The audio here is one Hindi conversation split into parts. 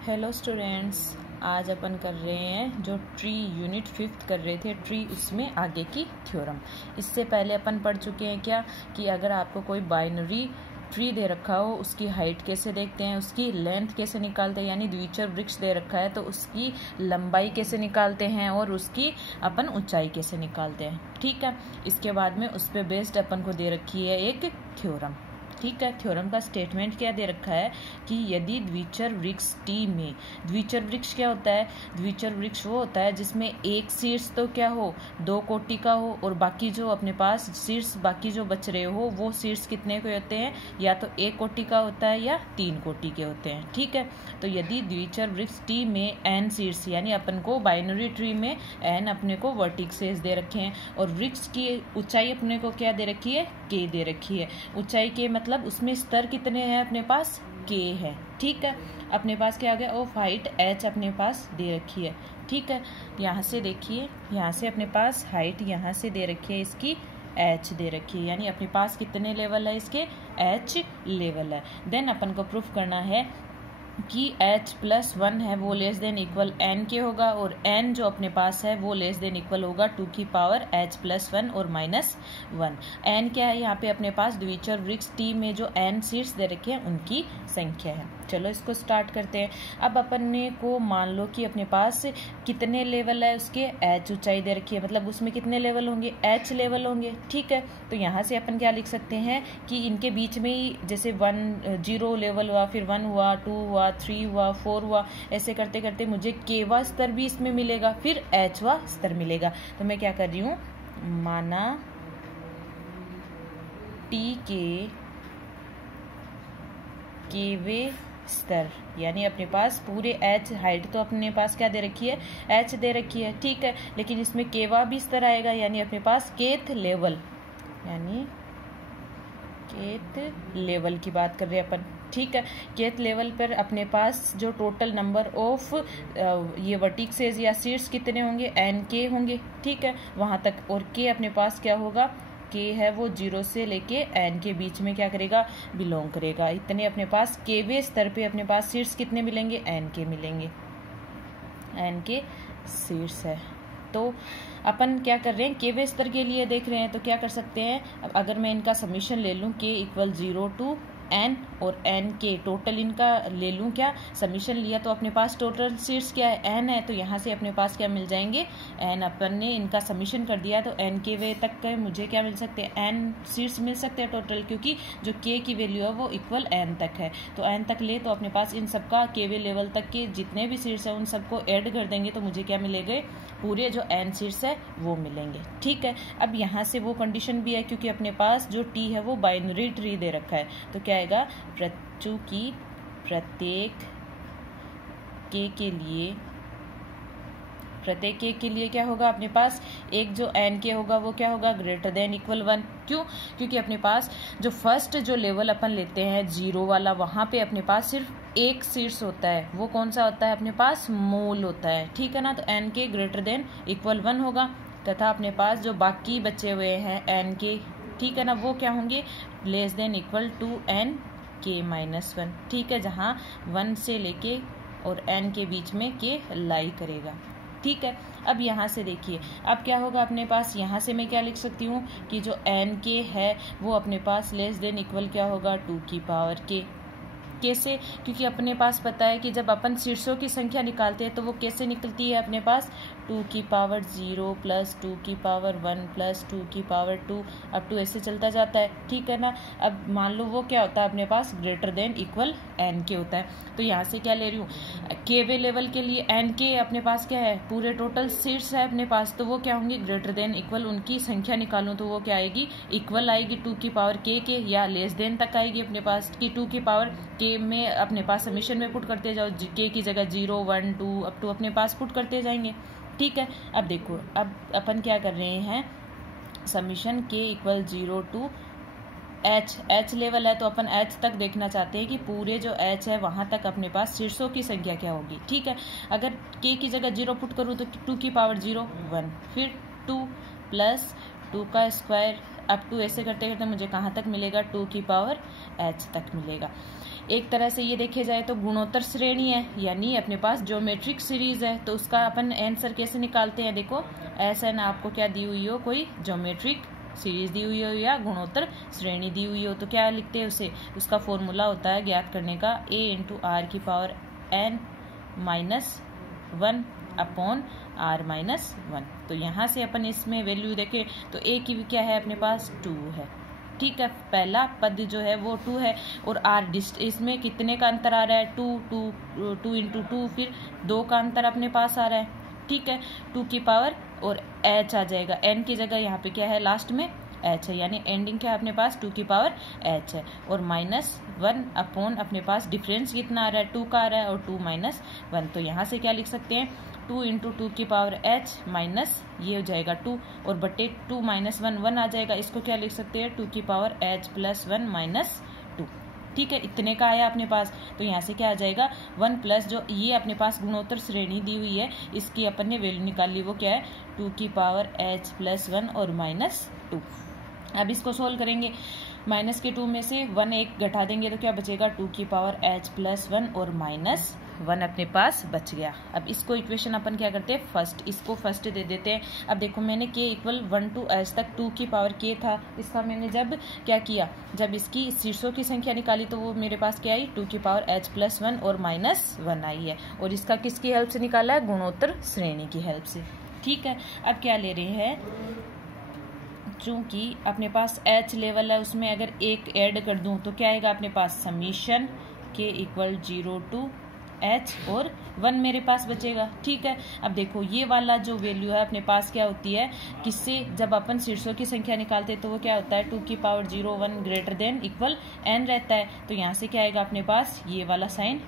हेलो स्टूडेंट्स, आज अपन कर रहे हैं जो ट्री यूनिट 5th कर रहे थे ट्री, उसमें आगे की थ्योरम। इससे पहले अपन पढ़ चुके हैं क्या कि अगर आपको कोई बाइनरी ट्री दे रखा हो उसकी हाइट कैसे देखते हैं, उसकी लेंथ कैसे निकालते हैं, यानी द्विचर वृक्ष दे रखा है तो उसकी लंबाई कैसे निकालते हैं और उसकी अपन ऊंचाई कैसे निकालते हैं। ठीक है, इसके बाद में उस पर बेस्ड अपन को दे रखी है एक थ्योरम। ठीक है, थ्योरम का स्टेटमेंट क्या दे रखा है कि यदि द्विचर वृक्ष टी में, द्विचर वृक्ष क्या होता है, द्विचर वृक्ष वो होता है जिसमें एक शीर्ष तो क्या हो, 2 कोटि का हो और बाकी जो अपने पास शीर्ष बाकी जो बच रहे हो वो शीर्ष कितने के होते हैं, या तो 1 कोटि का होता है या 3 कोटि के होते हैं। ठीक है, तो यदि द्विचर वृक्ष टी में n शीर्ष, यानी अपन को बाइनरी ट्री में n अपने को वर्टिसेस दे रखे हैं और वृक्ष की ऊंचाई अपने को क्या दे रखी है, k दे रखी है। ऊंचाई के मतलब उसमें स्तर कितने हैं अपने पास, k है। ठीक है, अपने पास क्या आ गया, ऑफ हाइट h अपने पास दे रखी है। ठीक है, यहाँ से देखिए, यहाँ से अपने पास हाइट यहाँ से दे रखी है, इसकी h दे रखी है, यानी अपने पास कितने लेवल है, इसके h लेवल है। देन अपन को प्रूफ करना है कि h+1 है वो लेस देन इक्वल n के होगा और n जो अपने पास है वो लेस देन इक्वल होगा 2 की पावर h+1 और -1। n क्या है यहाँ पे अपने पास, द्विचर वृक्ष t में जो n शीर्ष दे रखे हैं उनकी संख्या है। चलो इसको स्टार्ट करते हैं। अब अपन को मान लो कि अपने पास कितने लेवल है, उसके h ऊंचाई दे रखी है, मतलब उसमें कितने लेवल होंगे, h लेवल होंगे। ठीक है, तो यहाँ से अपन क्या लिख सकते हैं कि इनके बीच में ही जैसे 0 लेवल हुआ, फिर 1 हुआ, 2 हुआ, 3 हुआ, 4 हुआ, ऐसे करते करते मुझे केवा स्तर भी इसमें मिलेगा, फिर एचवा स्तर मिलेगा। तो मैं क्या कर रही हूँ, माना टी के केवे स्तर, यानी अपने पास पूरे h हाइट तो अपने पास क्या दे रखी है, h दे रखी है। ठीक है, लेकिन इसमें केवा भी स्तर आएगा, यानी अपने पास केथ लेवल, यानी केथ लेवल की बात कर रहे हैं अपन। ठीक है, केथ लेवल पर अपने पास जो टोटल नंबर ऑफ ये वर्टिसेस या शीर्ष कितने होंगे, nk होंगे। ठीक है, वहाँ तक, और k अपने पास क्या होगा, k है वो 0 से लेके n के बीच में क्या करेगा, बिलोंग करेगा। इतने अपने पास केवे स्तर पे अपने पास शीर्ष कितने मिलेंगे, nk मिलेंगे, nk शीर्ष है। तो अपन क्या कर रहे हैं, केवे स्तर के लिए देख रहे हैं तो क्या कर सकते हैं, अब अगर मैं इनका समीशन ले लूँ k = 0 to n और n के टोटल इनका ले लूँ, क्या समीशन लिया तो अपने पास टोटल शीर्ष क्या है, n है, तो यहाँ से अपने पास क्या मिल जाएंगे, n। अपन ने इनका समीशन कर दिया तो n के वे तक का मुझे क्या मिल सकते हैं, n शीर्ष मिल सकते हैं टोटल, क्योंकि जो k की वैल्यू है वो इक्वल n तक है। तो n तक ले तो अपने पास इन सबका k वे लेवल तक के जितने भी शीर्ष है उन सबको ऐड कर देंगे तो मुझे क्या मिलेंगे, पूरे जो n शीर्ष है वो मिलेंगे। ठीक है, अब यहाँ से वो कंडीशन भी है क्योंकि अपने पास जो t है वो बाइनरी ट्री दे रखा है, तो क्या आएगा, चूंकि प्रत्येक k के लिए क्या होगा, अपने पास एक जो nk होगा वो क्या होगा, ग्रेटर देन इक्वल 1। क्यों, क्योंकि अपने पास जो फर्स्ट जो लेवल अपन लेते हैं 0 वाला, वहाँ पे अपने पास सिर्फ एक शीर्ष होता है, वो कौन सा होता है, अपने पास मूल होता है। ठीक है ना, तो nk ग्रेटर देन इक्वल 1 होगा, तथा अपने पास जो बाकी बचे हुए हैं nk, ठीक है ना, वो क्या होंगे, less than equal to nk-1। ठीक है, जहाँ 1 से लेके और n के बीच में k लाई करेगा। ठीक है, अब यहाँ से देखिए, अब क्या होगा अपने पास, यहाँ से मैं क्या लिख सकती हूँ कि जो nk है वो अपने पास लेस देन इक्वल क्या होगा, 2 की पावर k। कैसे, क्योंकि अपने पास पता है कि जब अपन शीर्षों की संख्या निकालते हैं तो वो कैसे निकलती है, अपने पास 2 की पावर 0 प्लस 2 की पावर 1 प्लस 2 की पावर 2 अप टू ऐसे चलता जाता है। ठीक है ना, अब मान लो वो क्या होता है अपने पास, ग्रेटर देन इक्वल nk होता है। तो यहाँ से क्या ले रही हूँ, केवे लेवल के लिए nk अपने पास क्या है, पूरे टोटल शीर्ष है अपने पास, तो वो क्या होंगे, ग्रेटर देन इक्वल, उनकी संख्या निकालूँ तो वो क्या आएगी, इक्वल आएगी 2 की पावर k के, या लेस देन तक आएगी अपने पास कि 2 की पावर k में अपने पास समीशन में पुट करते जाओ, k की जगह 0 1 2 अप टू अपने पास पुट करते जाएंगे। ठीक है, अब देखो, अब अपन क्या कर रहे हैं, summation k = 0 to h level है तो अपन h तक देखना चाहते हैं कि पूरे जो h है वहां तक अपने पास शीर्षों की संख्या क्या होगी। ठीक है, अगर k की जगह 0 पुट करूँ तो 2 की पावर 0 1, फिर 2 प्लस 2 का स्क्वायर अप टू ऐसे करते करते मुझे कहाँ तक मिलेगा, 2 की पावर h तक मिलेगा। एक तरह से ये देखे जाए तो गुणोत्तर श्रेणी है, यानी अपने पास ज्योमेट्रिक सीरीज है। तो उसका अपन आंसर कैसे निकालते हैं, देखो एस एन आपको क्या दी हुई हो, कोई ज्योमेट्रिक सीरीज दी हुई हो या गुणोत्तर श्रेणी दी हुई हो, तो क्या लिखते हैं उसे, उसका फॉर्मूला होता है ज्ञात करने का a इंटू आर की power n minus 1 upon r minus 1। तो यहाँ से अपन इसमें वैल्यू देखें तो a की भी क्या है अपने पास 2 है, ठीक है। पहला पद जो है वो 2 है और r इसमें कितने का अंतर आ रहा है, 2 इंटू 2, फिर 2 का अंतर अपने पास आ रहा है, ठीक है। 2 की पावर और h आ जाएगा, n की जगह यहाँ पे क्या है लास्ट में h है, यानी एंडिंग क्या है अपने पास 2 की पावर h है, और -1 अपॉन अपने पास डिफरेंस कितना आ रहा है 2 का आ रहा है, और 2 माइनस 1। तो यहाँ से क्या लिख सकते हैं 2 इंटू 2 की पावर h माइनस ये हो जाएगा 2 और बटे 2 माइनस 1 आ जाएगा, इसको क्या लिख सकते हैं 2 की पावर h प्लस 1 माइनस 2, ठीक है। इतने का आया अपने पास, तो यहाँ से क्या आ जाएगा 1 प्लस जो ये अपने पास गुणोत्तर श्रेणी दी हुई है इसकी अपन ने वैल्यू निकाली, वो क्या है 2 की पावर h प्लस 1 और माइनस 2। अब इसको सोल्व करेंगे, माइनस के 2 में से 1 एक घटा देंगे तो क्या बचेगा 2 की पावर h प्लस 1 और माइनस 1 अपने पास बच गया। अब इसको इक्वेशन अपन क्या करते हैं फर्स्ट, इसको फर्स्ट दे देते हैं। अब देखो मैंने k इक्वल 1 to h तक 2 की पावर k था, इसका मैंने जब क्या किया, जब इसकी शीर्षों की संख्या निकाली तो वो मेरे पास क्या आई 2 की पावर h प्लस 1 और माइनस 1 आई है, और इसका किसकी हेल्प से निकाला है, गुणोत्तर श्रेणी की हेल्प से, ठीक है। अब क्या ले रहे हैं, चूंकि अपने पास h लेवल है उसमें अगर एक ऐड कर दूं तो क्या आएगा अपने पास समीशन k इक्वल 0 to h और 1 मेरे पास बचेगा, ठीक है। अब देखो ये वाला जो वैल्यू है अपने पास क्या होती है, किससे जब अपन शीर्षों की संख्या निकालते हैं तो वो क्या होता है 2 की power 0 1 greater than equal n रहता है। तो यहाँ से क्या आएगा अपने पास ये वाला साइन,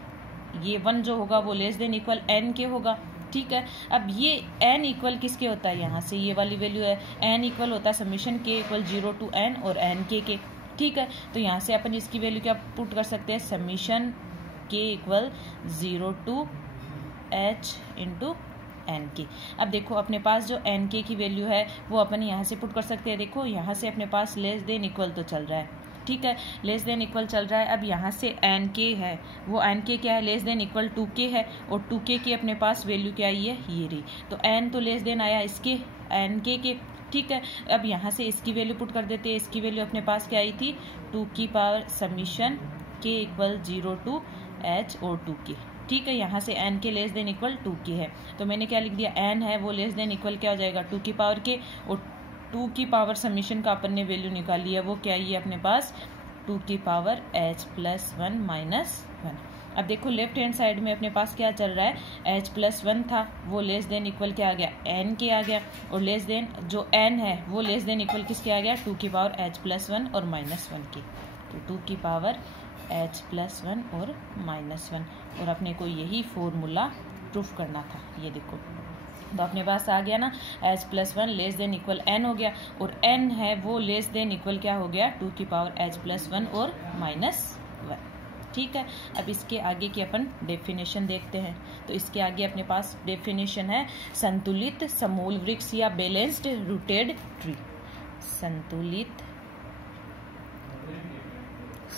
ये 1 जो होगा वो लेस देन इक्वल n के होगा, ठीक है। अब ये n इक्वल किसके होता है, यहाँ से ये वाली वैल्यू है n इक्वल होता है summation k equal 0 to n और n के, ठीक है। तो यहाँ से अपन इसकी वैल्यू क्या पुट कर सकते हैं, summation k equal 0 to h into N K. अब देखो अपने पास जो एन के की वैल्यू है वो अपन यहाँ से पुट कर सकते हैं, देखो यहाँ से अपने पास लेस देन इक्वल तो चल रहा है, ठीक है, लेस देन इक्वल चल रहा है। अब यहाँ से एन के है, वो एन के क्या है लेस देन इक्वल 2k है, और 2k की अपने पास वैल्यू क्या आई है ये रही, तो एन तो लेस देन आया इसके एन के, ठीक है। अब यहाँ से इसकी वैल्यू पुट कर देते हैं, इसकी वैल्यू अपने पास क्या आई थी 2 की power summation k equal 0 to h और 2k, ठीक है। यहाँ से n के लेस देन इक्वल 2k है, तो मैंने क्या लिख दिया n है वो लेस देन इक्वल क्या हो जाएगा 2 की पावर k, और 2 की पावर समीशन का अपन ने वैल्यू निकाली है वो क्या है अपने पास 2 की पावर h प्लस 1 माइनस 1। अब देखो लेफ्ट हैंड साइड में अपने पास क्या चल रहा है h प्लस 1 था वो लेस देन इक्वल क्या आ गया n के आ गया, और लेस देन जो n है वो लेस देन इक्वल किसके आ गया 2 की पावर h प्लस 1 और माइनस 1 के, तो 2 की पावर h प्लस 1 और माइनस 1, और अपने को यही फॉर्मूला प्रूफ करना था। ये देखो तो अपने पास आ गया ना h plus 1 less than equal n हो गया, और n है वो लेस देन इक्वल क्या हो गया 2 की पावर h प्लस 1 और माइनस 1, ठीक है। अब इसके आगे की अपन डेफिनेशन देखते हैं। तो इसके आगे अपने पास डेफिनेशन है संतुलित समूल वृक्ष या बैलेंस्ड रूटेड ट्री।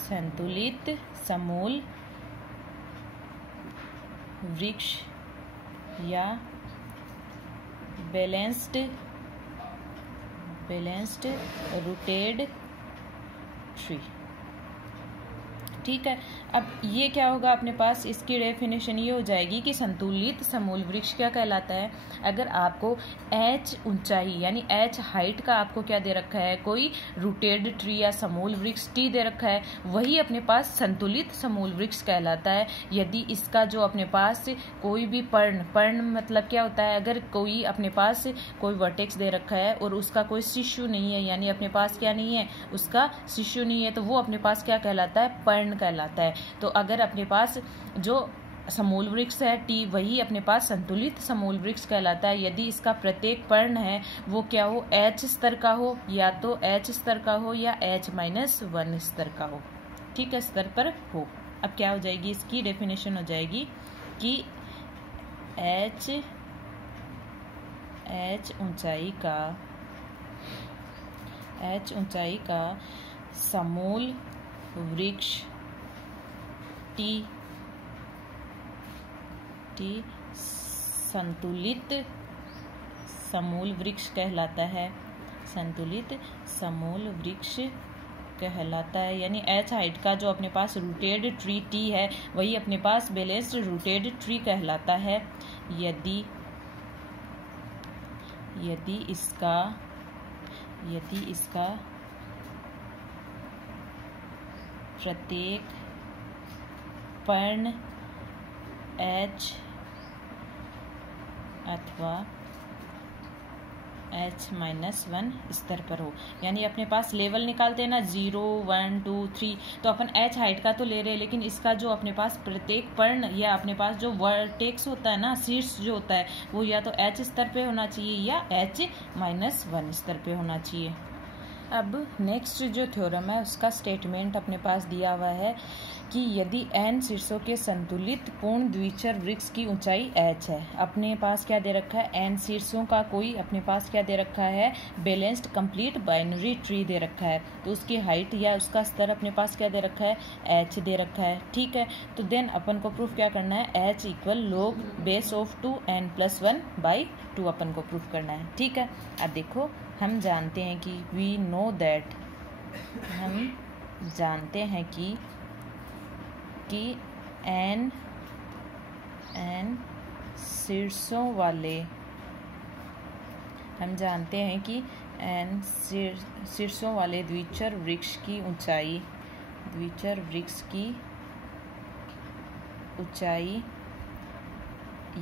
संतुलित समूल वृक्ष या बैलेंस्ड रूटेड ट्री, ठीक है। अब ये क्या होगा अपने पास, इसकी डेफिनेशन ये हो जाएगी कि संतुलित समूल वृक्ष क्या कहलाता है, अगर आपको h ऊंचाई यानी h हाइट का आपको क्या दे रखा है, कोई रूटेड ट्री या समूल वृक्ष t दे रखा है, वही अपने पास संतुलित समूल वृक्ष कहलाता है। यदि इसका जो अपने पास कोई भी पर्ण मतलब क्या होता है, अगर कोई अपने पास कोई वर्टेक्स दे रखा है और उसका कोई शिशु नहीं है, यानी अपने पास क्या नहीं है उसका शिशु नहीं है, तो वो अपने पास क्या कहलाता है पर्ण कहलाता है। तो अगर अपने पास जो समूल वृक्ष है टी वही अपने पास संतुलित समूल वृक्ष कहलाता है यदि इसका प्रत्येक पर्ण है वो क्या हो h स्तर का हो, या तो h स्तर का हो या h-1 स्तर का हो, ठीक है, स्तर पर हो। अब क्या हो जाएगी इसकी डेफिनेशन हो जाएगी कि h ऊंचाई का समूल वृक्ष टी संतुलित समूल वृक्ष कहलाता है, संतुलित समूल वृक्ष कहलाता है। यानी एच हाइट का जो अपने पास रूटेड ट्री टी है वही अपने पास बैलेंस्ड रूटेड ट्री कहलाता है यदि इसका प्रत्येक पर्ण H अथवा H-1 स्तर पर हो। यानी अपने पास लेवल निकालते हैं ना 0 1 2 3, तो अपन H हाइट का तो ले रहे हैं, लेकिन इसका जो अपने पास प्रत्येक पर्ण या अपने पास जो वर्टेक्स होता है ना, शीर्ष जो होता है वो या तो H स्तर पे होना चाहिए या H-1 स्तर पे होना चाहिए। अब नेक्स्ट जो थ्योरम है उसका स्टेटमेंट अपने पास दिया हुआ है कि यदि n शीर्षों के संतुलित पूर्ण द्विचर वृक्ष की ऊंचाई h है, अपने पास क्या दे रखा है, n शीर्षों का कोई अपने पास क्या दे रखा है, बैलेंस्ड कंप्लीट बाइनरी ट्री दे रखा है, तो उसकी हाइट या उसका स्तर अपने पास क्या दे रखा है, h दे रखा है। ठीक है, तो देन अपन को प्रूफ क्या करना है, h equal log base of 2n+1/2 अपन को प्रूफ करना है। ठीक है, अब देखो हम जानते हैं कि वी नो दैट, हम जानते हैं कि n शीर्षों वाले, हम जानते हैं कि n शीर्षों वाले द्विचर वृक्ष की ऊंचाई, द्विचर वृक्ष की ऊंचाई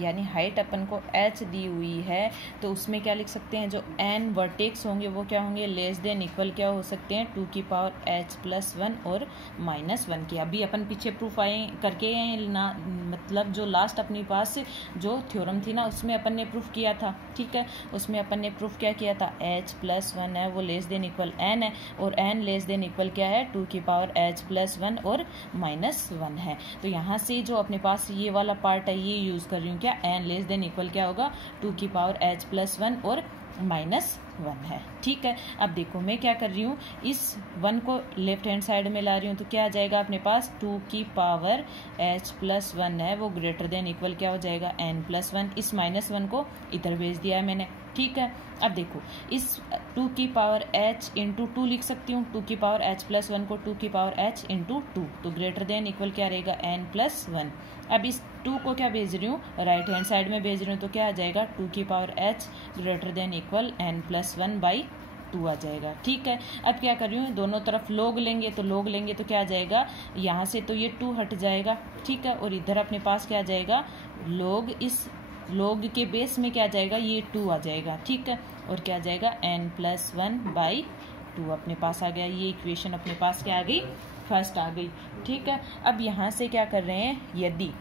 यानी हाइट अपन को h दी हुई है, तो उसमें क्या लिख सकते हैं, जो n वर्टेक्स होंगे वो क्या होंगे, लेस देन इक्वल क्या हो सकते हैं, 2h+1 और -1 की। अभी अपन पीछे प्रूफ करके ना, मतलब जो लास्ट अपने पास जो थ्योरम थी ना उसमें अपन ने प्रूफ किया था। ठीक है, उसमें अपन ने प्रूफ क्या किया था, h+1 है वो लेस देन इक्वल n है, और n लेस देन इक्वल क्या है, 2h+1 और -1 है। तो यहाँ से जो अपने पास ये वाला पार्ट है ये यूज कर रही हूँ, क्या n लेस देन इक्वल क्या होगा, 2h+1 और -1 है। ठीक है, अब देखो मैं क्या कर रही हूँ, इस 1 को लेफ्ट हैंड साइड में ला रही हूँ, तो क्या आ जाएगा अपने पास, 2h+1 है वो ग्रेटर देन इक्वल क्या हो जाएगा, n+1। इस -1 को इधर भेज दिया है मैंने। ठीक है, अब देखो इस 2h इंटू 2 लिख सकती हूँ, 2h+1 को 2h इंटू 2, तो ग्रेटर देन इक्वल क्या रहेगा, n+1। अब इस 2 को क्या भेज रही हूँ, राइट हैंड साइड में भेज रही हूँ, तो क्या आ जाएगा, 2h greater than equal n+1/2 आ जाएगा। ठीक है, अब क्या कर रही हूँ, दोनों तरफ लोग लेंगे, तो लोग लेंगे तो क्या आ जाएगा, यहाँ से तो ये 2 हट जाएगा। ठीक है, और इधर अपने पास क्या आ जाएगा, लोग, इस लोग के बेस में क्या आ जाएगा, ये 2 आ जाएगा। ठीक है, और क्या आ जाएगा, n+1/2 अपने पास आ गया। ये इक्वेशन अपने पास क्या आ गई, फर्स्ट आ गई। ठीक है, अब यहाँ से क्या कर रहे हैं, यदि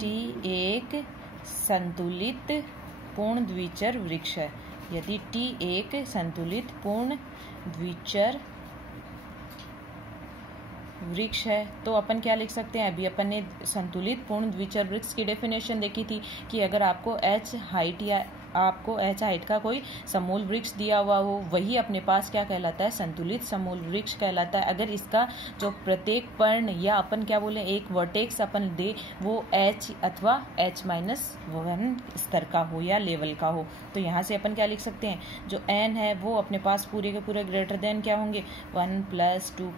T एक संतुलित पूर्ण द्विचर वृक्ष है, यदि T एक संतुलित पूर्ण द्विचर वृक्ष है, तो अपन क्या लिख सकते हैं, अभी अपन ने संतुलित पूर्ण द्विचर वृक्ष की डेफिनेशन देखी थी कि अगर आपको h हाइट या आपको h हाइट का कोई समूल वृक्ष दिया हुआ हो, वही अपने पास क्या कहलाता है, संतुलित समूल वृक्ष कहलाता है। अगर इसका जो प्रत्येक पर्ण या अपन क्या बोले एक वर्टेक्स अपन दे वो h अथवा h-1 स्तर का हो या लेवल का हो, तो यहाँ से अपन क्या लिख सकते हैं, जो n है वो अपने पास पूरे के पूरे ग्रेटर देन क्या होंगे, 1+2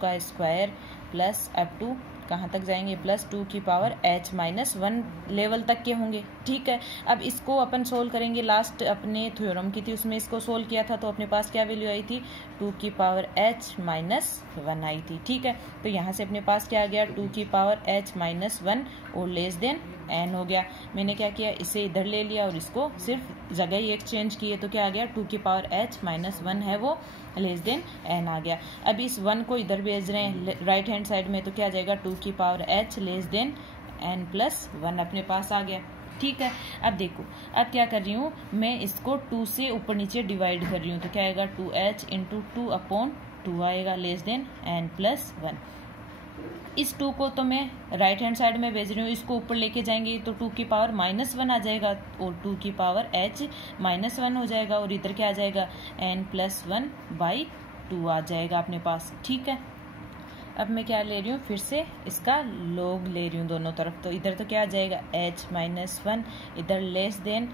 का स्क्वायर प्लस अप टू कहाँ तक जाएंगे, +2h-1 लेवल तक के होंगे। ठीक है, अब इसको अपन सोल्व करेंगे, लास्ट अपने थ्योरम की थी उसमें इसको सोल्व किया था, तो अपने पास क्या वैल्यू आई थी, 2h-1 आई थी। ठीक है, तो यहाँ से अपने पास क्या आ गया, 2h-1 और लेस देन n हो गया। मैंने क्या किया, इसे इधर ले लिया और इसको सिर्फ जगह ही एक्सचेंज किए, तो क्या आ गया, 2h-1 है वो लेस देन n आ गया। अब इस 1 को इधर भेज रहे हैं राइट हैंड साइड में, तो क्या आ जाएगा, 2h लेस देन n+1 अपने पास आ गया। ठीक है, अब देखो अब क्या कर रही हूँ, मैं इसको 2 से ऊपर नीचे डिवाइड कर रही हूँ, तो क्या आएगा, 2h इंटू 2/2 आएगा लेस देन n+1। इस 2 को तो मैं राइट हैंड साइड में भेज रही हूँ, इसको ऊपर लेके जाएंगे तो 2h-1 आ जाएगा और 2h-1 हो जाएगा, और इधर क्या आ जाएगा, n+1/2 2 आ जाएगा अपने पास। ठीक है, अब मैं क्या ले रही हूँ, फिर से इसका log ले रही हूँ दोनों तरफ। तो इधर तो क्या आ जाएगा h-1, इधर लेस देन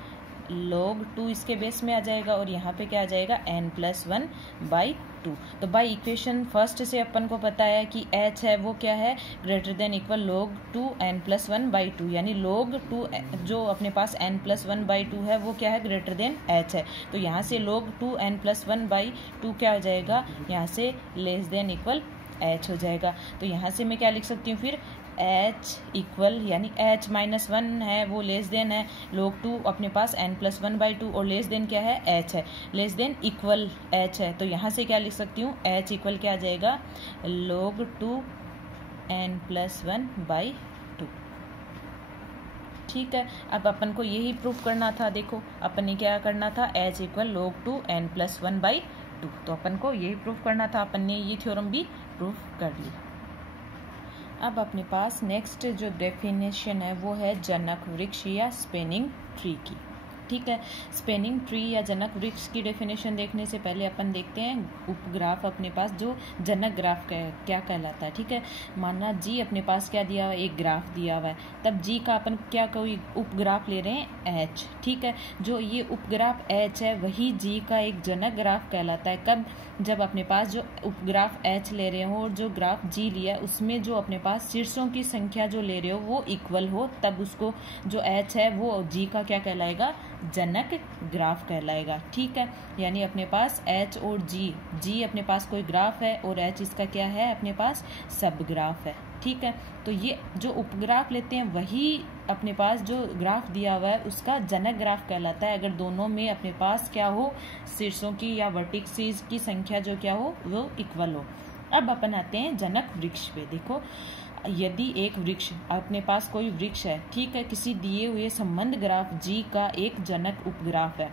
log 2 इसके बेस में आ जाएगा, और यहाँ पे क्या आ जाएगा n+1/2। तो बाय इक्वेशन फर्स्ट से अपन को पता है कि h है वो क्या है, greater than equal log 2 n+1/2, यानी log 2 जो अपने पास n+1/2 है वो क्या है, ग्रेटर देन h है। तो यहाँ से log 2 n+1/2 क्या हो जाएगा, यहाँ से लेस देन इक्वल h हो जाएगा। तो यहाँ से मैं क्या लिख सकती हूँ फिर, h इक्वल, यानी h-1 है वो लेस देन है log 2 अपने पास n+1/2, और लेस देन क्या है, h है, लेस देन इक्वल h है। तो यहाँ से क्या लिख सकती हूँ, h इक्वल क्या आ जाएगा, log 2 n+1/2। ठीक है, अब अपन को यही प्रूफ करना था। देखो अपन ने क्या करना था, h इक्वल log 2 n+1/2, तो अपन को यही प्रूफ करना था, अपन ने ये थ्योरम भी प्रूफ कर ली। अब अपने पास नेक्स्ट जो डेफिनेशन है वो है जनक वृक्ष या स्पेनिंग ट्री की। ठीक है, स्पेनिंग ट्री या जनक वृक्ष की डेफिनेशन देखने से पहले अपन देखते हैं उपग्राफ अपने पास जो जनक ग्राफ क्या कहलाता है। ठीक है, माना जी अपने पास क्या दिया हुआ है, एक ग्राफ दिया हुआ है, तब जी का अपन क्या कोई उपग्राफ ले रहे हैं एच। ठीक है, जो ये उपग्राफ एच है वही जी का एक जनक ग्राफ कहलाता है। कब, जब अपने पास जो उपग्राफ एच ले रहे हो और जो ग्राफ जी लिया उसमें जो अपने पास शीर्षों की संख्या जो ले रहे हो वो इक्वल हो, तब उसको जो एच है वो जी का क्या कहलाएगा, जनक ग्राफ कहलाएगा। ठीक है, यानी अपने पास एच और जी अपने पास कोई ग्राफ है और एच इसका क्या है, अपने पास सब ग्राफ है। ठीक है, तो ये जो उपग्राफ लेते हैं वही अपने पास जो ग्राफ दिया हुआ है उसका जनक ग्राफ कहलाता है, अगर दोनों में अपने पास क्या हो, शीर्षों की या वर्टिसेस की संख्या जो क्या हो वो इक्वल हो। अब अपन आते हैं जनक वृक्ष पे। देखो, यदि एक वृक्ष, अपने पास कोई वृक्ष है, ठीक है, किसी दिए हुए संबंध ग्राफ जी का एक जनक उपग्राफ है।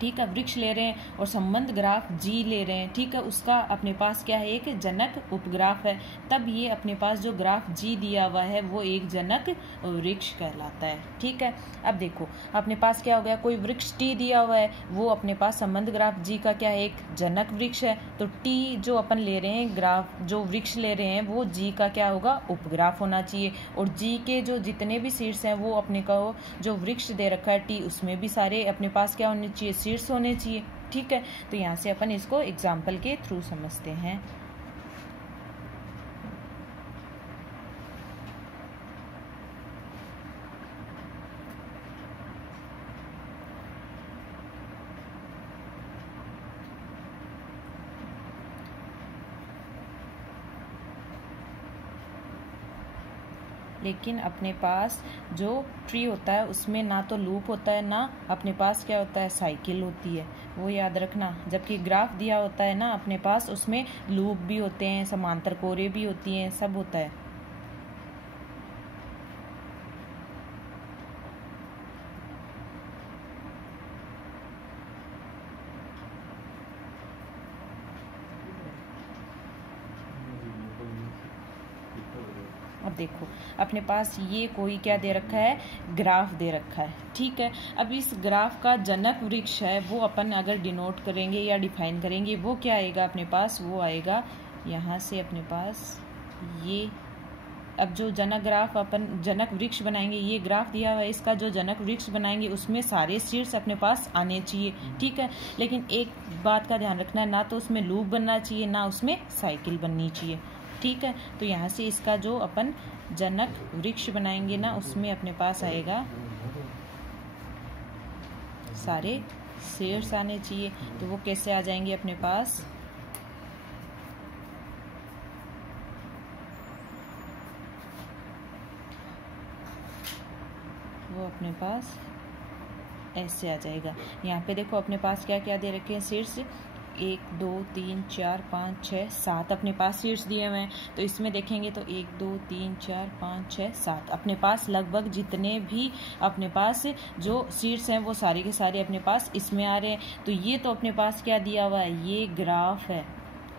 ठीक है, वृक्ष ले रहे हैं और संबंध ग्राफ जी ले रहे हैं। ठीक है, उसका अपने पास क्या है, एक जनक उपग्राफ है, तब ये अपने पास जो ग्राफ जी दिया हुआ है वो एक जनक वृक्ष कहलाता है। ठीक है, अब देखो अपने पास क्या हो गया, कोई वृक्ष टी दिया हुआ है, वो अपने पास संबंध ग्राफ जी का क्या है, एक जनक वृक्ष है। तो टी जो अपन ले रहे हैं, ग्राफ जो वृक्ष ले रहे हैं वो जी का क्या होगा, उपग्राफ होना चाहिए, और जी के जो जितने भी शीर्ष हैं वो अपने का जो वृक्ष दे रखा है टी, उसमें भी सारे अपने पास क्या होने चाहिए, शीर्ष होने चाहिए। ठीक है, तो यहाँ से अपन इसको एग्जाम्पल के थ्रू समझते हैं। लेकिन अपने पास जो ट्री होता है उसमें ना तो लूप होता है, ना अपने पास क्या होता है, साइकिल होती है, वो याद रखना। जबकि ग्राफ दिया होता है ना अपने पास, उसमें लूप भी होते हैं, समांतर कोरे भी होती हैं, सब होता है। अब देखो अपने पास ये कोई क्या दे रखा है, ग्राफ दे रखा है। ठीक है, अब इस ग्राफ का जनक वृक्ष है वो अपन अगर डिनोट करेंगे या डिफाइन करेंगे वो क्या आएगा अपने पास, वो आएगा यहाँ से अपने पास ये। अब जो जनक ग्राफ अपन जनक वृक्ष बनाएंगे, ये ग्राफ दिया हुआ है, इसका जो जनक वृक्ष बनाएंगे उसमें सारे शीर्ष अपने पास आने चाहिए। ठीक है, लेकिन एक बात का ध्यान रखना है, ना तो उसमें लूप बनना चाहिए, ना उसमें साइकिल बननी चाहिए। ठीक है, तो यहाँ से इसका जो अपन जनक वृक्ष बनाएंगे ना उसमें अपने पास आएगा सारे शीर्ष आने चाहिए। तो वो कैसे आ जाएंगे अपने पास, वो अपने पास ऐसे आ जाएगा। यहाँ पे देखो अपने पास क्या क्या दे रखे हैं शीर्ष, 1 2 3 4 5 6 7 अपने पास शीर्ष दिए हुए हैं। तो इसमें देखेंगे तो 1 2 3 4 5 6 7 अपने पास लगभग जितने भी अपने पास जो शीर्ष हैं वो सारे के सारे अपने पास इसमें आ रहे हैं। तो ये तो अपने पास क्या दिया हुआ है, ये ग्राफ है।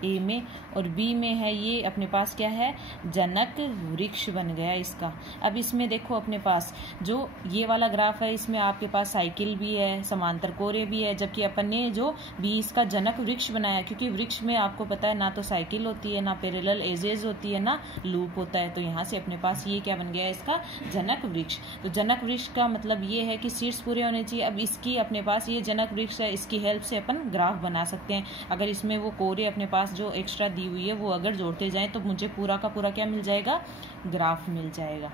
ए में, और बी में है ये अपने पास क्या है, जनक वृक्ष बन गया इसका। अब इसमें देखो अपने पास जो ये वाला ग्राफ है, इसमें आपके पास साइकिल भी है, समांतर कोरे भी है, जबकि अपन ने जो बी इसका जनक वृक्ष बनाया, क्योंकि वृक्ष में आपको पता है ना तो साइकिल होती है, ना पैरेलल एजेस होती है, ना लूप होता है, तो यहाँ से अपने पास ये क्या बन गया इसका, जनक वृक्ष। तो जनक वृक्ष का मतलब ये है कि सीड्स पूरे होने चाहिए। अब इसकी अपने पास ये जनक वृक्ष है, इसकी हेल्प से अपन ग्राफ बना सकते हैं। अगर इसमें वो कोरे अपने पास जो एक्स्ट्रा दी हुई है वो अगर जोड़ते जाएं तो मुझे पूरा का पूरा क्या मिल जाएगा, ग्राफ मिल जाएगा।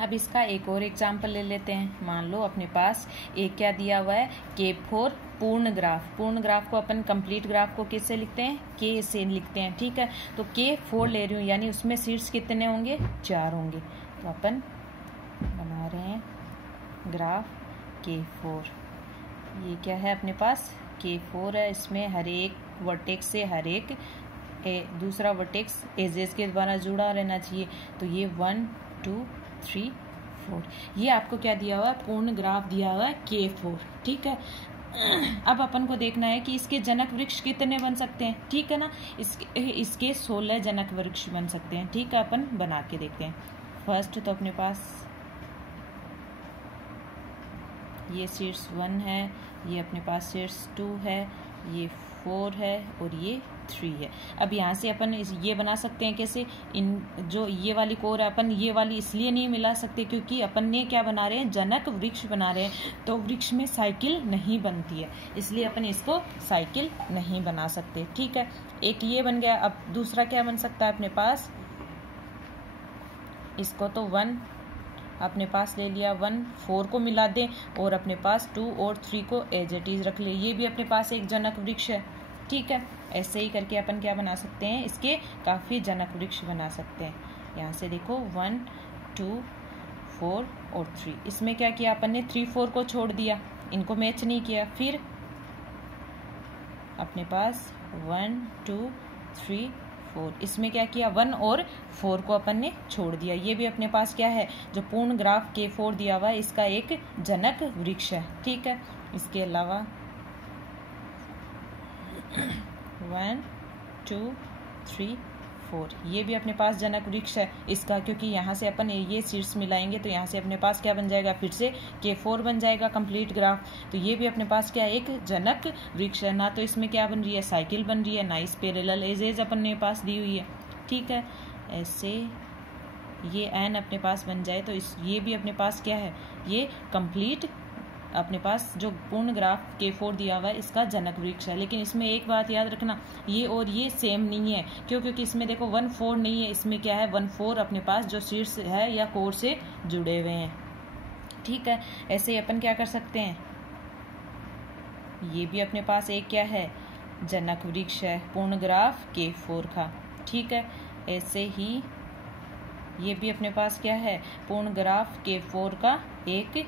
अब इसका एक और एग्जाम्पल ले लेते हैं। मान लो अपने पास एक क्या दिया हुआ है, K4 पूर्ण ग्राफ। पूर्ण ग्राफ को अपन कंप्लीट ग्राफ को किससे लिखते हैं, K से लिखते हैं, ठीक है। तो K4 ले रही हूँ, यानी उसमें सीड्स कितने होंगे, 4 होंगे। तो अपन बना रहे हैं ग्राफ K4। ये क्या है अपने पास, K4 है, इसमें हर एक वर्टेक्स से हर एक दूसरा वर्टेक्स एजेस के द्वारा जुड़ा रहना चाहिए। तो ये 1 2 3 4, ये आपको क्या दिया हुआ है, पूर्ण ग्राफ दिया हुआ है K4, ठीक है। अब अपन को देखना है कि इसके जनक वृक्ष कितने बन सकते हैं, ठीक है ना। इसके 16 जनक वृक्ष बन सकते हैं, ठीक है। अपन बना के देखते हैं। फर्स्ट तो अपने पास ये सीड्स 1 है, ये अपने पास सीड्स 2 है, ये 4 है और ये 3 है। अब यहाँ से अपन ये बना सकते हैं कैसे, इन जो ये वाली कोर है, अपन ये वाली इसलिए नहीं मिला सकते क्योंकि अपन ने क्या बना रहे हैं, जनक वृक्ष बना रहे हैं, तो वृक्ष में साइकिल नहीं बनती है, इसलिए अपन इसको साइकिल नहीं बना सकते, ठीक है। एक ये बन गया। अब दूसरा क्या बन सकता है अपने पास, इसको तो 1 अपने पास ले लिया, 1 4 को मिला दें और अपने पास 2 और 3 को एज इट इज रख ले, ये भी अपने पास एक जनक वृक्ष है, ठीक है। ऐसे ही करके अपन क्या बना सकते हैं, इसके काफ़ी जनक वृक्ष बना सकते हैं। यहाँ से देखो 1 2 4 और 3, इसमें क्या किया अपन ने, 3 4 को छोड़ दिया, इनको मैच नहीं किया। फिर अपने पास 1 2 3 4, इसमें क्या किया, 1 और 4 को अपन ने छोड़ दिया। ये भी अपने पास क्या है, जो पूर्ण ग्राफ K4 दिया हुआ है, इसका एक जनक वृक्ष है, ठीक है। इसके अलावा 1 2 3 4, ये भी अपने पास जनक वृक्ष है इसका, क्योंकि यहाँ से अपन ये सीड्स मिलाएंगे तो यहाँ से अपने पास क्या बन जाएगा, फिर से K4 बन जाएगा कंप्लीट ग्राफ। तो ये भी अपने पास क्या है, एक जनक वृक्ष है। ना तो इसमें क्या बन रही है, साइकिल बन रही है, ना इस पैरेलल एजेस अपन ने पास दी हुई है, ठीक है। ऐसे ये n अपने पास बन जाए तो ये भी अपने पास क्या है, ये कंप्लीट अपने पास जो पूर्ण ग्राफ K4 दिया हुआ है इसका जनक वृक्ष है। लेकिन इसमें एक बात याद रखना, ये और ये सेम नहीं है, क्यों, क्योंकि इसमें देखो 1 4 नहीं है, इसमें क्या है 1 4 अपने पास जो सीड्स है या कोर से जुड़े हुए हैं, ठीक है। ऐसे ही अपन क्या कर सकते हैं, ये भी अपने पास एक क्या है, जनक वृक्ष है पूर्ण ग्राफ K4 का, ठीक है। ऐसे ही ये भी अपने पास क्या है, पूर्ण ग्राफ K4 का एक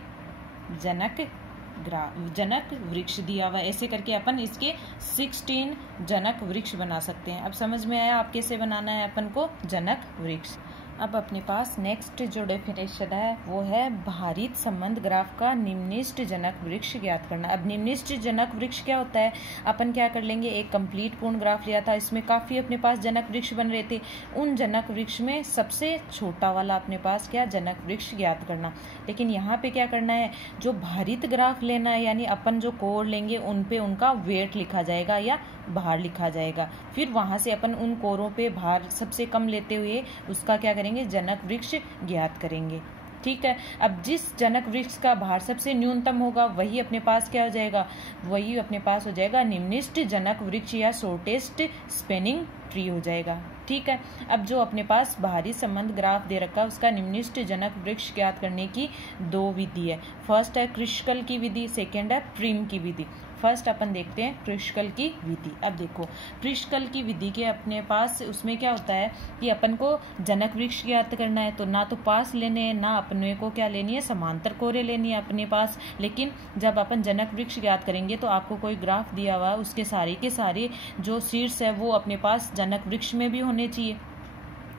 जनक वृक्ष दिया हुआ। ऐसे करके अपन इसके 16 जनक वृक्ष बना सकते हैं। अब समझ में आया आप कैसे बनाना है अपन को जनक वृक्ष। अब अपने पास नेक्स्ट जो डेफिनेशन है वो है भारित संबंध ग्राफ का निम्निष्ट जनक वृक्ष ज्ञात करना। अब निम्निष्ट जनक वृक्ष क्या होता है, अपन क्या कर लेंगे, एक कंप्लीट पूर्ण ग्राफ लिया था, इसमें काफी अपने पास जनक वृक्ष बन रहे थे, उन जनक वृक्ष में सबसे छोटा वाला अपने पास क्या, जनक वृक्ष ज्ञात करना। लेकिन यहाँ पे क्या करना है, जो भारित ग्राफ लेना है, यानी अपन जो कोर लेंगे उन पे उनका वेट लिखा जाएगा या भार लिखा जाएगा, फिर वहां से अपन उन कोरों पे भार सबसे कम लेते हुए उसका क्या करेंगे, जनक वृक्ष ज्ञात करेंगे, ठीक है। अब जिस जनक वृक्ष का भार सबसे न्यूनतम होगा वही अपने पास क्या हो जाएगा, वही अपने पास हो जाएगा निम्निष्ट जनक वृक्ष या शॉर्टेस्ट स्पेनिंग ट्री हो जाएगा, ठीक है। अब जो अपने पास भारित संबंध ग्राफ दे रखा है उसका निम्निष्ट जनक वृक्ष ज्ञात करने की 2 विधि है। फर्स्ट है क्रिस्कल की विधि, सेकेंड है प्रिम की विधि। फर्स्ट अपन देखते हैं क्रिस्कल की विधि। अब देखो क्रिस्कल की विधि के अपने पास उसमें क्या होता है कि अपन को जनक वृक्ष ज्ञात करना है, तो ना तो पास लेने हैं ना अपने को क्या लेनी है, समांतर कोरे लेनी है अपने पास। लेकिन जब अपन जनक वृक्ष ज्ञात करेंगे तो आपको कोई ग्राफ दिया हुआ है, उसके सारे के सारे जो सीड्स है वो अपने पास जनक वृक्ष में भी होने चाहिए,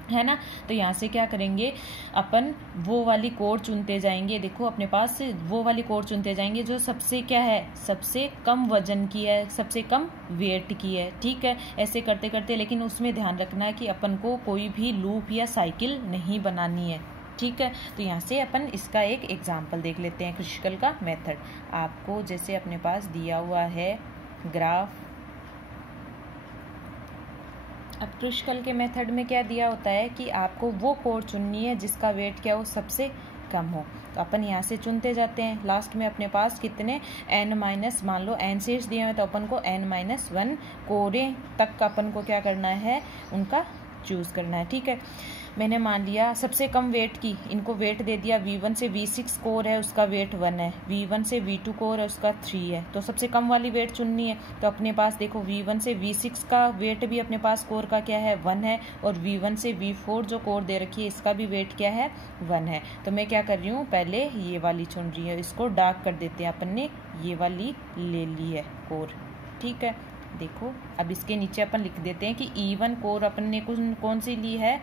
है ना। तो यहाँ से क्या करेंगे, अपन वो वाली कोर चुनते जाएंगे। देखो अपने पास से वो वाली कोर चुनते जाएंगे जो सबसे क्या है, सबसे कम वजन की है, सबसे कम वेट की है। ठीक है, ऐसे करते करते, लेकिन उसमें ध्यान रखना है कि अपन को कोई भी लूप या साइकिल नहीं बनानी है। ठीक है, तो यहाँ से अपन इसका एक एग्जाम्पल देख लेते हैं, क्रुशिकल का मेथड। आपको जैसे अपने पास दिया हुआ है ग्राफ, अब क्रुशिकल के मेथड में क्या दिया होता है कि आपको वो कोर चुननी है जिसका वेट क्या हो, सबसे कम हो। तो अपन यहाँ से चुनते जाते हैं। लास्ट में अपने पास कितने n माइनस, मान लो n शीट्स दिए हुए तो अपन को n-1 कोरे तक अपन को क्या करना है, उनका चूज करना है। ठीक है, मैंने मान लिया सबसे कम वेट की, इनको वेट दे दिया V1 से V6 कोर है, उसका वेट 1 है, V1 से V2 कोर है, उसका 3 है। तो सबसे कम वाली वेट चुननी है। तो अपने पास देखो V1 से V6 का वेट भी अपने पास कोर का क्या है, 1 है, और V1 से V4 जो कोर दे रखी है इसका भी वेट क्या है, 1 है। तो मैं क्या कर रही हूँ, पहले ये वाली चुन रही है, इसको डार्क कर देते हैं। अपन ने ये वाली ले ली है कोर। ठीक है, देखो अब इसके नीचे अपन लिख देते हैं कि E1 कोर अपन ने कौन सी ली है,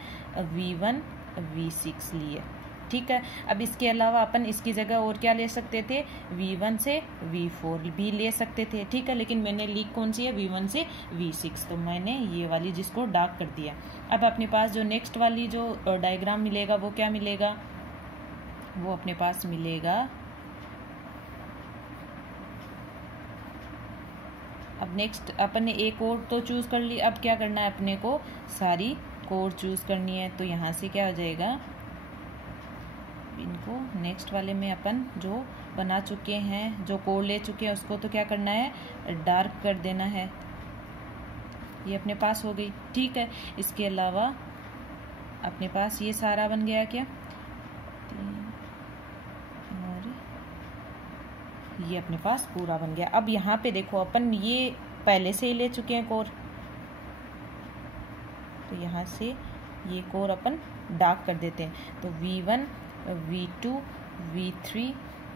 V1 V6 ली है। ठीक है, अब इसके अलावा अपन इसकी जगह और क्या ले सकते थे, V1 से V4 भी ले सकते थे। ठीक है, लेकिन मैंने ली कौन सी है, V1 से V6, तो मैंने ये वाली जिसको डार्क कर दिया। अब अपने पास जो नेक्स्ट वाली जो डायग्राम मिलेगा वो क्या मिलेगा, वो अपने पास मिलेगा, अब नेक्स्ट अपन ने एक कोर तो चूज कर ली, अब क्या करना है, अपने को सारी कोर चूज करनी है। तो यहाँ से क्या हो जाएगा, इनको नेक्स्ट वाले में अपन जो बना चुके हैं, जो कोर ले चुके हैं, उसको तो क्या करना है, डार्क कर देना है। ये अपने पास हो गई। ठीक है, इसके अलावा अपने पास ये सारा बन गया क्या, ये अपने पास पूरा बन गया। अब यहाँ पे देखो अपन ये पहले से ही ले चुके हैं कोर, तो यहाँ से ये कोर अपन डार्क कर देते हैं। तो V1 V2 V3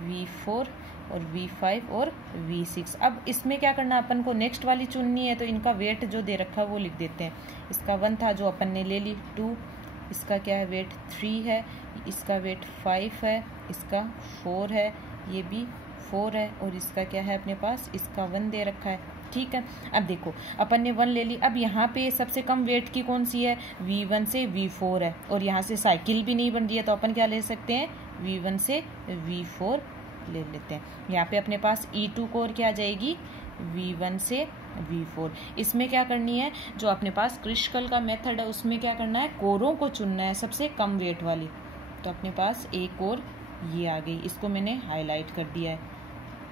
V4 और V5 और V6। अब इसमें क्या करना, अपन को नेक्स्ट वाली चुननी है, तो इनका वेट जो दे रखा है वो लिख देते हैं। इसका 1 था जो अपन ने ले ली, 2, इसका क्या है वेट 3 है, इसका वेट 5 है, इसका 4 है, ये भी 4 है, और इसका क्या है अपने पास, इसका 1 दे रखा है। ठीक है, अब देखो अपन ने 1 ले ली। अब यहाँ पे सबसे कम वेट की कौन सी है, V1 से V4 है, और यहाँ से साइकिल भी नहीं बन रही है, तो अपन क्या ले सकते हैं, V1 से V4 ले लेते हैं। यहाँ पे अपने पास E2 कोर क्या आ जाएगी, V1 से V4। इसमें क्या करनी है, जो अपने पास क्रुशिकल का मेथड है उसमें क्या करना है, कोरों को चुनना है सबसे कम वेट वाली। तो अपने पास एक कोर ये आ गई, इसको मैंने हाईलाइट कर दिया है।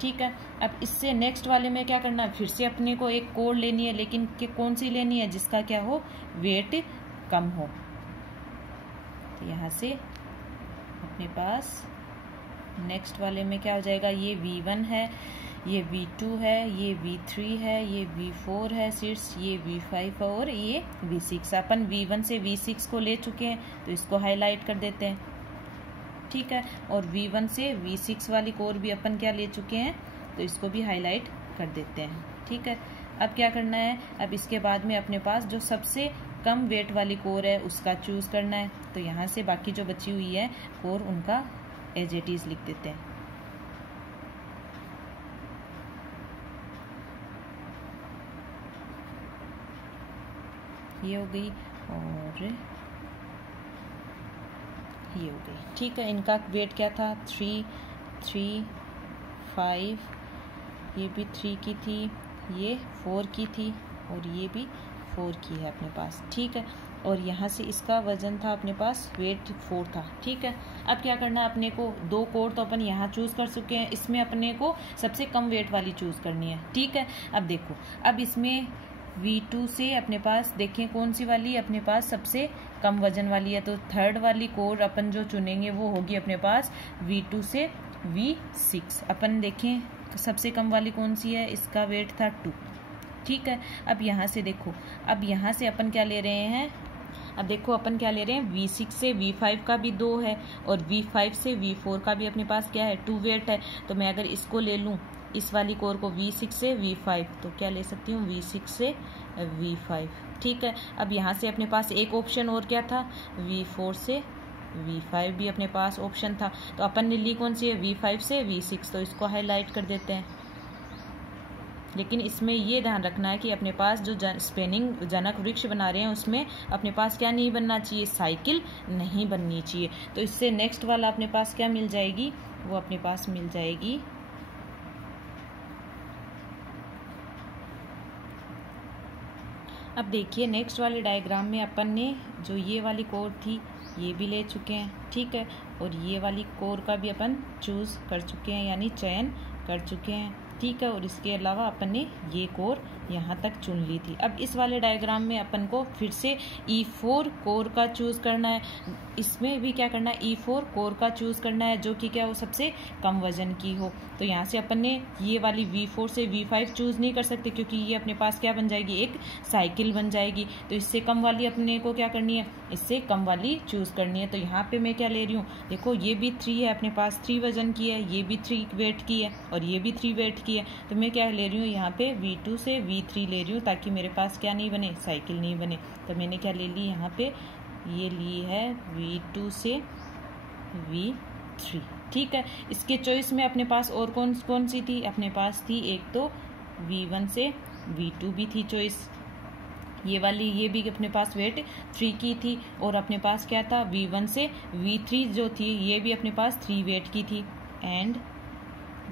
ठीक है, अब इससे नेक्स्ट वाले में क्या करना है, फिर से अपने को एक कोर लेनी है, लेकिन कौन सी लेनी है, जिसका क्या हो, वेट कम हो। तो यहाँ से अपने पास नेक्स्ट वाले में क्या हो जाएगा, ये V1 है, ये V2 है, ये V3 है, ये V4 है सीट्स, ये V5 और ये V6। अपन V1 से V6 को ले चुके हैं, तो इसको हाईलाइट कर देते हैं। ठीक है, और V1 से V6 वाली कोर भी अपन क्या ले चुके हैं, तो इसको भी हाईलाइट कर देते हैं। ठीक है, अब क्या करना है, अब इसके बाद में अपने पास जो सबसे कम वेट वाली कोर है उसका चूज करना है। तो यहाँ से बाकी जो बची हुई है कोर, उनका एज इट इज लिख देते हैं। ये हो गई और ये हो गई। ठीक है, इनका वेट क्या था, 3 3 5, ये भी 3 की थी, ये 4 की थी, और ये भी 4 की है अपने पास। ठीक है, और यहाँ से इसका वजन था अपने पास, वेट 4 था। ठीक है, अब क्या करना है, अपने को 2 कोर तो अपन यहाँ चूज़ कर चुके हैं, इसमें अपने को सबसे कम वेट वाली चूज़ करनी है। ठीक है, अब देखो, अब इसमें V2 से अपने पास देखें कौन सी वाली अपने पास सबसे कम वजन वाली है, तो थर्ड वाली कोर अपन जो चुनेंगे वो होगी अपने पास V2 से V6। अपन देखें सबसे कम वाली कौन सी है, इसका वेट था 2। ठीक है, अब यहाँ से देखो, अब यहाँ से अपन क्या ले रहे हैं, अब देखो अपन क्या ले रहे हैं, V6 से V5 का भी 2 है, और V5 से V4 का भी अपने पास क्या है, 2 वेट है। तो मैं अगर इसको ले लूँ, इस वाली कोर को V6 से V5, तो क्या ले सकती हूँ, V6 से V5। ठीक है। अब यहाँ से अपने पास एक ऑप्शन और क्या था, V4 से V5 भी अपने पास ऑप्शन था। तो अपन ने ली कौन सी है, V5 से V6, तो इसको हाईलाइट कर देते हैं। लेकिन इसमें ये ध्यान रखना है कि अपने पास जो स्पेनिंग जनक वृक्ष बना रहे हैं उसमें अपने पास क्या नहीं बनना चाहिए, साइकिल नहीं बननी चाहिए। तो इससे नेक्स्ट वाला अपने पास क्या मिल जाएगी, वो अपने पास मिल जाएगी अब देखिए नेक्स्ट वाले डायग्राम में अपन ने जो ये वाली कोर थी ये भी ले चुके हैं, ठीक है, और ये वाली कोर का भी अपन चूज कर चुके हैं यानी चयन कर चुके हैं, ठीक है। और इसके अलावा अपन ने ये कोर यहाँ तक चुन ली थी। अब इस वाले डायग्राम में अपन को फिर से E4 कोर का चूज करना है। इसमें भी क्या करना है, E4 कोर का चूज करना है जो कि क्या हो, सबसे कम वजन की हो। तो यहाँ से अपन ने ये वाली V4 से V5 चूज नहीं कर सकते क्योंकि ये अपने पास क्या बन जाएगी, एक साइकिल बन जाएगी। तो इससे कम वाली अपने को क्या करनी है, इससे कम वाली चूज करनी है। तो यहाँ पे मैं क्या ले रही हूँ, देखो ये भी 3 है, अपने पास 3 वजन की है, ये भी 3 वेट की है और ये भी 3 वेट की है। तो मैं क्या ले रही हूँ, यहाँ पे V2 से V3 ले रही हूँ ताकि मेरे पास क्या नहीं बने, साइकिल नहीं बने। तो मैंने क्या ले ली, यहाँ पे ये ली है V2 से V3, ठीक है। इसके चॉइस में अपने पास और कौन कौन सी थी, अपने पास थी एक तो V1 से V2 भी थी चॉइस, ये वाली ये भी अपने पास वेट 3 की थी। और अपने पास क्या था, V1 से V3 जो थी ये भी अपने पास 3 वेट की थी एंड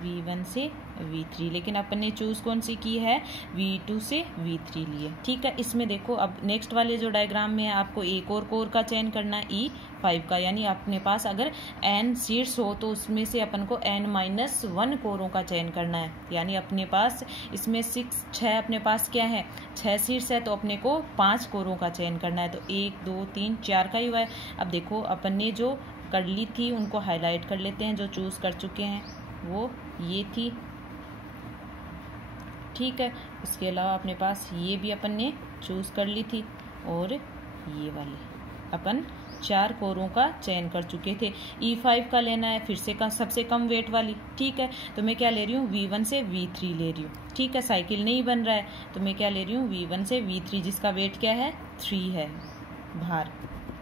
V1 से V3, लेकिन अपन ने चूज कौन सी की है, V2 से V3 लिए, ठीक है। इसमें देखो अब नेक्स्ट वाले जो डायग्राम में है आपको एक और कोर का चयन करना है E5 का, यानी अपने पास अगर n सीट्स हो तो उसमें से अपन को n-1 कोरों का चयन करना है। यानी अपने पास इसमें 6 अपने पास क्या है, 6 सीट्स है तो अपने को 5 कोरों का चयन करना है। तो 1 2 3 4 का ही हुआ है। अब देखो अपन ने जो कर ली थी उनको हाईलाइट कर लेते हैं, जो चूज कर चुके हैं वो ये थी, ठीक है। इसके अलावा अपने पास ये भी अपन ने चूज कर ली थी और ये वाली अपन 4 कोरों का चयन कर चुके थे। E5 का लेना है फिर से सबसे कम वेट वाली, ठीक है। तो मैं क्या ले रही हूँ, V1 से V3 ले रही हूँ, ठीक है। साइकिल नहीं बन रहा है तो मैं क्या ले रही हूँ, V1 से V3 जिसका वेट क्या है, 3 है भार,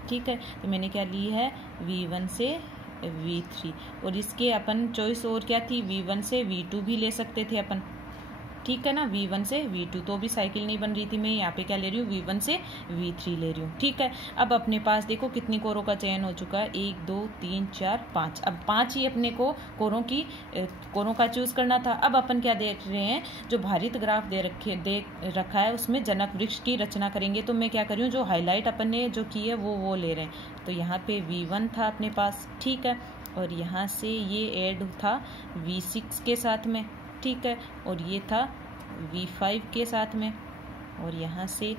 ठीक है। तो मैंने क्या ली है, V1 से V3 और इसके अपन चॉइस और क्या थी, V1 से V2 भी ले सकते थे अपन, ठीक है ना। V1 से V2 तो भी साइकिल नहीं बन रही थी, मैं यहाँ पे क्या ले रही हूँ, V1 से V3 ले रही हूँ, ठीक है। अब अपने पास देखो कितनी कोरों का चयन हो चुका है, 1 2 3 4 5। अब 5 ही अपने को कोरों का चूज करना था। अब अपन क्या देख रहे हैं, जो भारित ग्राफ दे रखा है उसमें जनक वृक्ष की रचना करेंगे। तो मैं क्या कर रही हूँ, जो हाईलाइट अपन ने जो की है वो ले रहे हैं। तो यहाँ पे V1 था अपने पास, ठीक है, और यहाँ से ये ऐड था V6 के साथ में, ठीक है, और ये था V5 के साथ में, और यहाँ से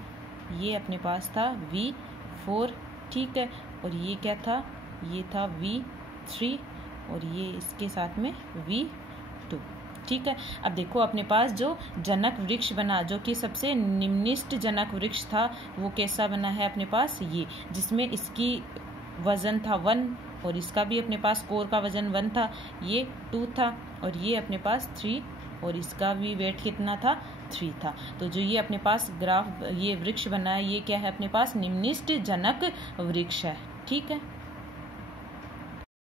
ये अपने पास था V4, ठीक है, और ये क्या था, ये था V3 और ये इसके साथ में V2, ठीक है। अब देखो अपने पास जो जनक वृक्ष बना, जो कि सबसे निम्नलिखित जनक वृक्ष था, वो कैसा बना है अपने पास, ये जिसमें इसकी वजन था 1 और इसका भी अपने पास कोर का वजन 1 था, ये 2 था और ये अपने पास 3 और इसका भी वेट कितना था, 3 था। तो जो ये अपने पास ग्राफ ये वृक्ष बना है ये क्या है, अपने पास निम्नलिखित जनक वृक्ष है, ठीक है।